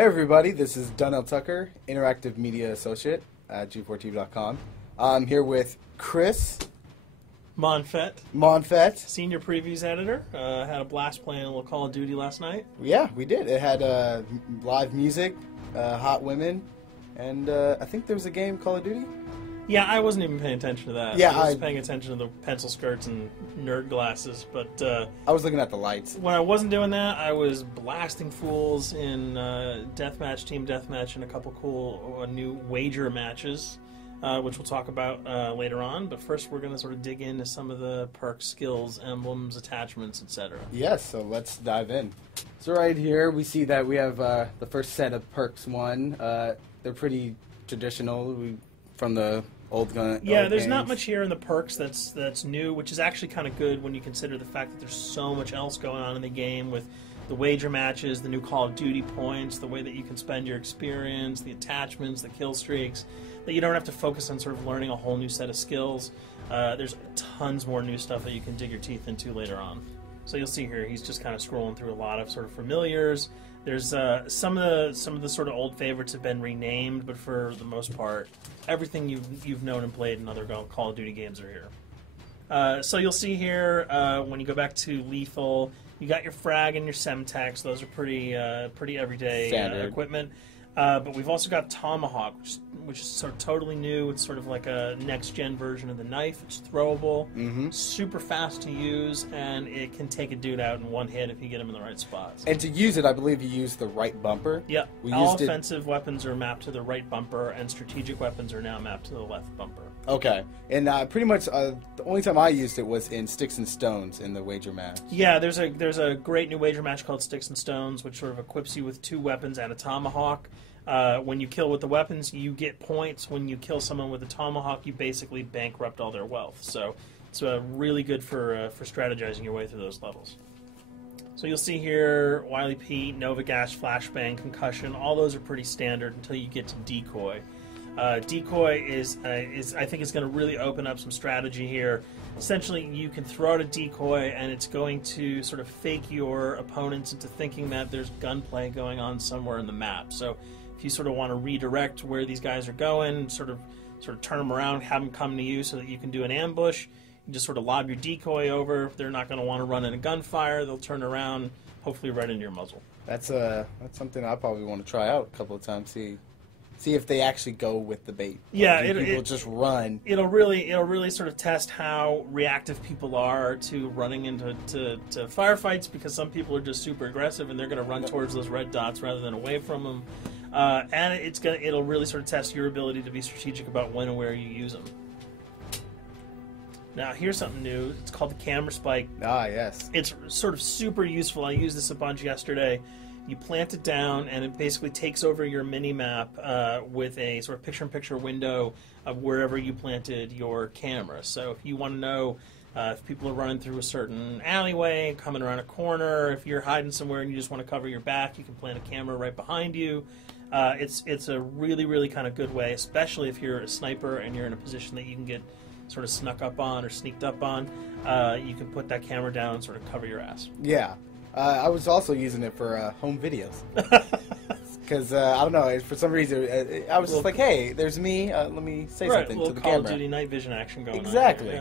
Hey everybody, this is Donnell Tucker, Interactive Media Associate at G4TV.com. I'm here with Chris Monfett, Senior Previews Editor. Had a blast playing a little Call of Duty last night. Yeah, we did. It had live music, hot women, and I think there was a game, Call of Duty? Yeah, I wasn't even paying attention to that. Yeah, I was paying attention to the pencil skirts and nerd glasses, but I was looking at the lights. When I wasn't doing that, I was blasting fools in deathmatch, team deathmatch, and a couple cool new wager matches, which we'll talk about later on. But first, we're going to sort of dig into some of the perks, skills, emblems, attachments, etc. Yes, so let's dive in. So right here, we see that we have the first set of perks one. They're pretty traditional from the old gun. Yeah, old there's games. not much here in the perks that's new, which is actually kind of good when you consider the fact that there's so much else going on in the game with the wager matches, the new Call of Duty points, the way that you can spend your experience, the attachments, the kill streaks, that you don't have to focus on sort of learning a whole new set of skills. There's tons more new stuff that you can dig your teeth into later on. So you'll see here, he's just kind of scrolling through a lot of sort of familiars. There's some of the sort of old favorites have been renamed, but for the most part, everything you've known and played in other Call of Duty games are here. So you'll see here when you go back to Lethal, you got your frag and your semtex. Those are pretty everyday equipment. But we've also got Tomahawk, which is sort of totally new. It's sort of like a next-gen version of the knife. It's throwable, super fast to use, and it can take a dude out in one hit if you get him in the right spots. And to use it, I believe you use the right bumper. Yeah, all offensive weapons are mapped to the right bumper, and strategic weapons are now mapped to the left bumper. Okay, and pretty much the only time I used it was in Sticks and Stones in the wager match. Yeah, there's a great new wager match called Sticks and Stones, which sort of equips you with 2 weapons and a tomahawk. When you kill with the weapons, you get points. When you kill someone with a tomahawk, you basically bankrupt all their wealth. So it's really good for strategizing your way through those levels. So you'll see here, Wily Pete, Nova Gash, Flashbang, Concussion. All those are pretty standard until you get to Decoy. Decoy is I think is going to really open up some strategy here. Essentially, you can throw out a decoy, and it's going to sort of fake your opponents into thinking that there's gunplay going on somewhere in the map. So if you sort of want to redirect where these guys are going, sort of turn them around, have them come to you so that you can do an ambush, you just sort of lob your decoy over. They're not going to want to run in a gunfire. They'll turn around, hopefully right into your muzzle. That's something I probably want to try out a couple of times. See if they actually go with the bait. Yeah, people just run. It'll really sort of test how reactive people are to running into firefights, because some people are just super aggressive and they're going to run towards those red dots rather than away from them. And it'll really sort of test your ability to be strategic about when and where you use them. Now, here's something new. It's called the camera spike. Ah, yes. It's sort of super useful. I used this a bunch yesterday. You plant it down, and it basically takes over your mini-map with a sort of picture-in-picture window of wherever you planted your camera. So if you want to know if people are running through a certain alleyway, coming around a corner, if you're hiding somewhere and you just want to cover your back, you can plant a camera right behind you. It's a really, really kind of good way, especially if you're a sniper and you're in a position that you can get sort of snuck up on or sneaked up on. You can put that camera down and sort of cover your ass. Yeah. I was also using it for home videos. Because, I don't know, for some reason, I was just like, hey, there's me, let me say something to the Call camera. Call of Duty night vision action going on. Exactly.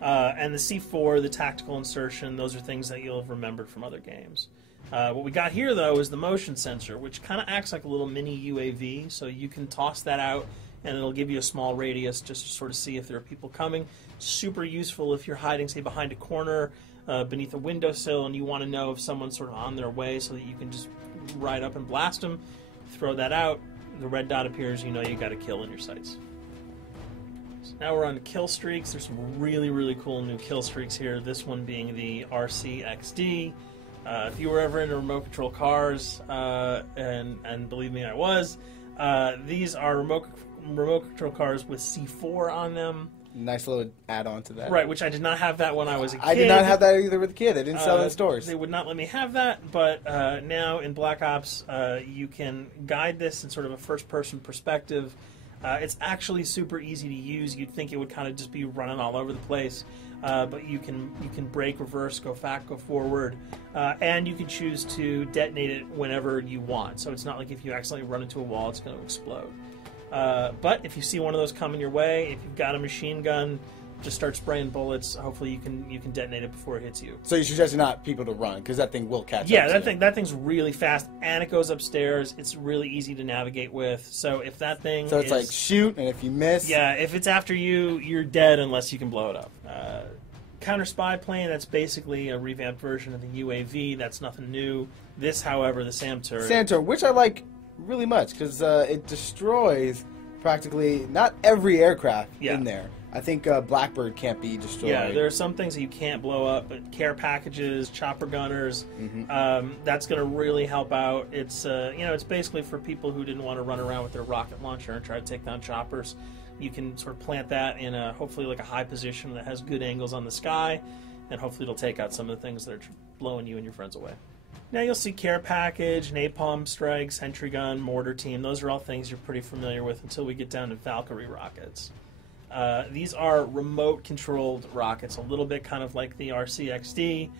Yeah. And the C4, the tactical insertion, those are things that you'll have remembered from other games. What we got here, though, is the motion sensor, which kind of acts like a little mini UAV, so you can toss that out, and it'll give you a small radius just to sort of see if there are people coming. Super useful if you're hiding, say, behind a corner, beneath a windowsill, and you want to know if someone's sort of on their way so that you can just ride up and blast them. Throw that out, the red dot appears, you know you got a kill in your sights. So now we're on to kill streaks. There's some really, really cool new kill streaks here, this one being the RCXD. If you were ever into remote control cars, and believe me, I was, these are remote control cars with C4 on them. Nice little add-on to that. Right, which I did not have that when I was a kid. I did not have that either with a kid. They didn't sell it in stores. They would not let me have that, but now in Black Ops, you can guide this in sort of a first-person perspective. It's actually super easy to use. You'd think it would kind of just be running all over the place. but you can brake, reverse, go back, go forward, and you can choose to detonate it whenever you want. So it's not like if you accidentally run into a wall, it's going to explode. But if you see one of those coming your way, if you've got a machine gun, just start spraying bullets. Hopefully you can detonate it before it hits you. So you suggest not people to run, because that thing will catch up. Yeah, that thing's really fast, and it goes upstairs. It's really easy to navigate with. So if that thing So it's like shoot, and if you miss... Yeah, if it's after you, you're dead unless you can blow it up. Counter spy plane, that's basically a revamped version of the UAV. That's nothing new. This, however, the SAM turret... SAM turret, which I like really much, because it destroys practically not every aircraft in there. I think Blackbird can't be destroyed. Yeah, there are some things that you can't blow up, but care packages, chopper gunners, that's going to really help out. It's it's basically for people who didn't want to run around with their rocket launcher and try to take down choppers. You can sort of plant that in hopefully like a high position that has good angles on the sky, and hopefully it'll take out some of the things that are blowing you and your friends away. Now you'll see care package, napalm strike, sentry gun, mortar team. Those are all things you're pretty familiar with until we get down to Valkyrie rockets. These are remote-controlled rockets, a little bit kind of like the RCXD.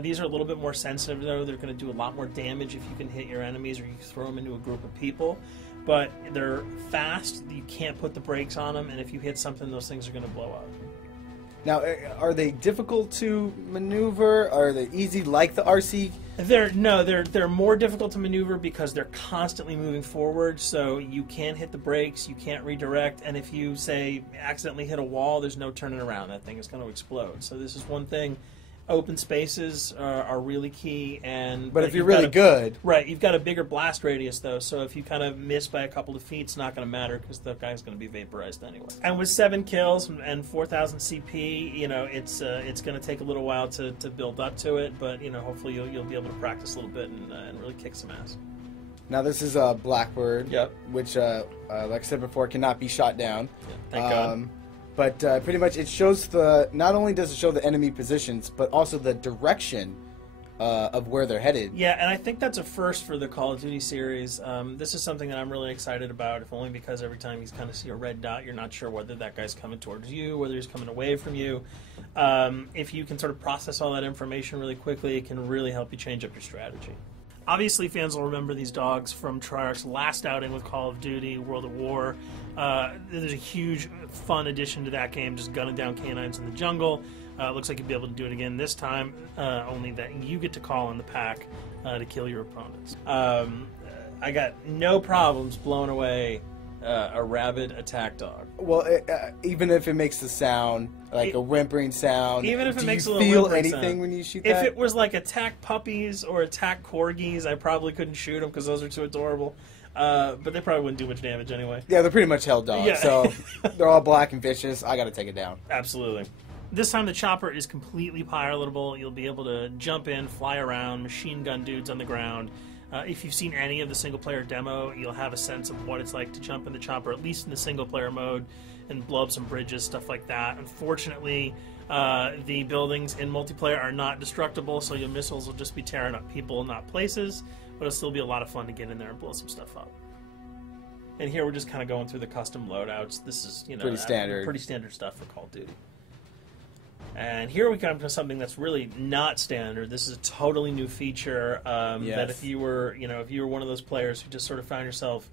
These are a little bit more sensitive, though. They're going to do a lot more damage if you can hit your enemies or you throw them into a group of people. But they're fast. You can't put the brakes on them, and if you hit something, those things are going to blow up. Now, are they difficult to maneuver? Are they easy like the RC? They're more difficult to maneuver because they're constantly moving forward, so you can't hit the brakes, you can't redirect, and if you, say, accidentally hit a wall, there's no turning around. That thing is going to explode. So this is one thing. Open spaces are really key, but if you're really good... Right, you've got a bigger blast radius, though, so if you kind of miss by a couple of feet, it's not going to matter because the guy's going to be vaporized anyway. And with 7 kills and 4,000 CP, it's going to take a little while to build up to it, but, hopefully you'll be able to practice a little bit and really kick some ass. Now this is Blackbird, which, like I said before, cannot be shot down. Yeah, thank God. But pretty much it shows not only does it show the enemy positions, but also the direction of where they're headed. Yeah, and I think that's a first for the Call of Duty series. This is something that I'm really excited about, if only because every time you kind of see a red dot, you're not sure whether that guy's coming towards you, whether he's coming away from you. If you can sort of process all that information really quickly, it can really help you change up your strategy. Obviously, fans will remember these dogs from Treyarch's last outing with Call of Duty, World at War. There's a huge, fun addition to that game, just gunning down canines in the jungle. Looks like you'll be able to do it again this time, only that you get to call in the pack to kill your opponents. I got no problems blowing away a rabid attack dog. Well, even if it makes the sound, like a whimpering sound, even if it makes a little feel whimpering anything sound. when you shoot If that? it was like attack puppies or attack corgis, I probably couldn't shoot them because those are too adorable. But they probably wouldn't do much damage anyway. Yeah, they're pretty much held dogs, Yeah. so they're all black and vicious. I got to take it down. Absolutely. This time the chopper is completely pilotable. You'll be able to jump in, fly around, machine gun dudes on the ground. If you've seen any of the single-player demo, you'll have a sense of what it's like to jump in the chopper, at least in the single-player mode, and blow up some bridges, stuff like that. Unfortunately, the buildings in multiplayer are not destructible, so your missiles will just be tearing up people, not places, but it'll still be a lot of fun to get in there and blow some stuff up. And here we're just kind of going through the custom loadouts. This is, pretty standard stuff for Call of Duty. And here we come to something that's really not standard. This is a totally new feature that if you were one of those players who just sort of found yourself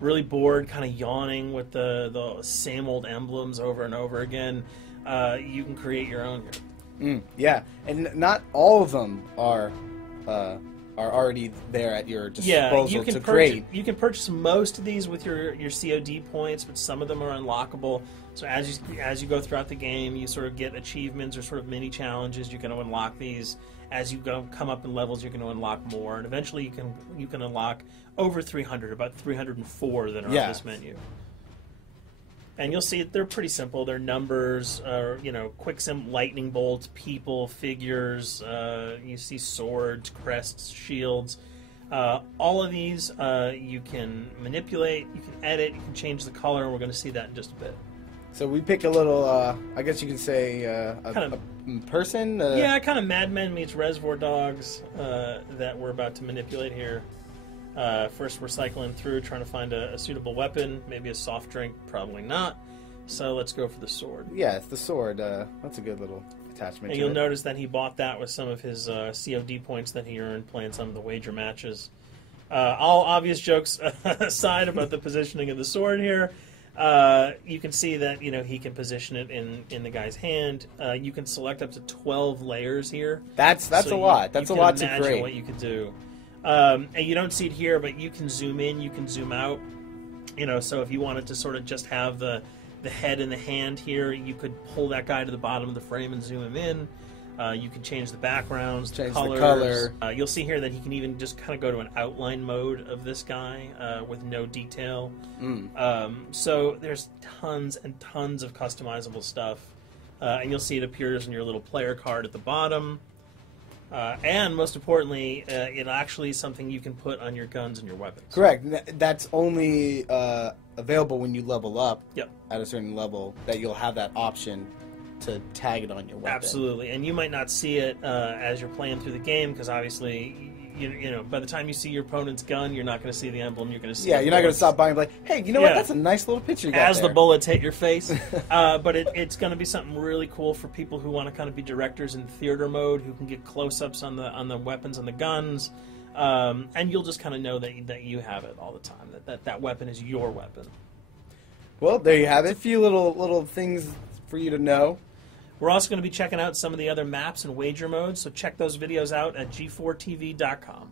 really bored, kind of yawning with the same old emblems over and over again, you can create your own here. Yeah, and not all of them are already there at your disposal to create. You can purchase most of these with your COD points, but some of them are unlockable. So as you go throughout the game, you sort of get achievements or sort of mini challenges. You're going to unlock these. As you come up in levels, you're going to unlock more, and eventually you can unlock over 300, about 304 that are on this menu. And you'll see they're pretty simple. They're numbers, quick lightning bolts, people, figures. You see swords, crests, shields. All of these you can manipulate, you can edit, you can change the color, and we're going to see that in just a bit. So we pick a little, I guess you could say, a person? Yeah, kind of Mad Men meets Reservoir Dogs that we're about to manipulate here. First we're cycling through, trying to find a suitable weapon, maybe a soft drink, probably not. So let's go for the sword. Yeah, it's the sword. That's a good little attachment And to you'll it. notice that he bought that with some of his COD points that he earned playing some of the wager matches. All obvious jokes aside about the positioning of the sword here, you can see that he can position it in the guy's hand. You can select up to 12 layers here. That's a lot. That's a lot to imagine create. what you could do. And you don't see it here, but you can zoom in, you can zoom out. So if you wanted to sort of just have the head and the hand here, you could pull that guy to the bottom of the frame and zoom him in. You can change the backgrounds, Change colors. the color. You'll see here that he can even just kind of go to an outline mode of this guy with no detail. So there's tons and tons of customizable stuff. And you'll see it appears in your little player card at the bottom. And most importantly, it actually is something you can put on your guns and your weapons. Correct. That's only available when you level up at a certain level, that you'll have that option to tag it on your weapon. Absolutely. And you might not see it as you're playing through the game, because obviously, by the time you see your opponent's gun, you're not going to see the emblem. You're going to see you're not going to stop by and be like, hey, you know what? That's a nice little picture you got as there. the bullets hit your face. But it's going to be something really cool for people who want to kind of be directors in theater mode, who can get close-ups on the weapons and the guns. And you'll just kind of know that you have it all the time, that weapon is your weapon. Well, there you have it. A few little things for you to know. We're also going to be checking out some of the other maps and wager modes, so check those videos out at g4tv.com.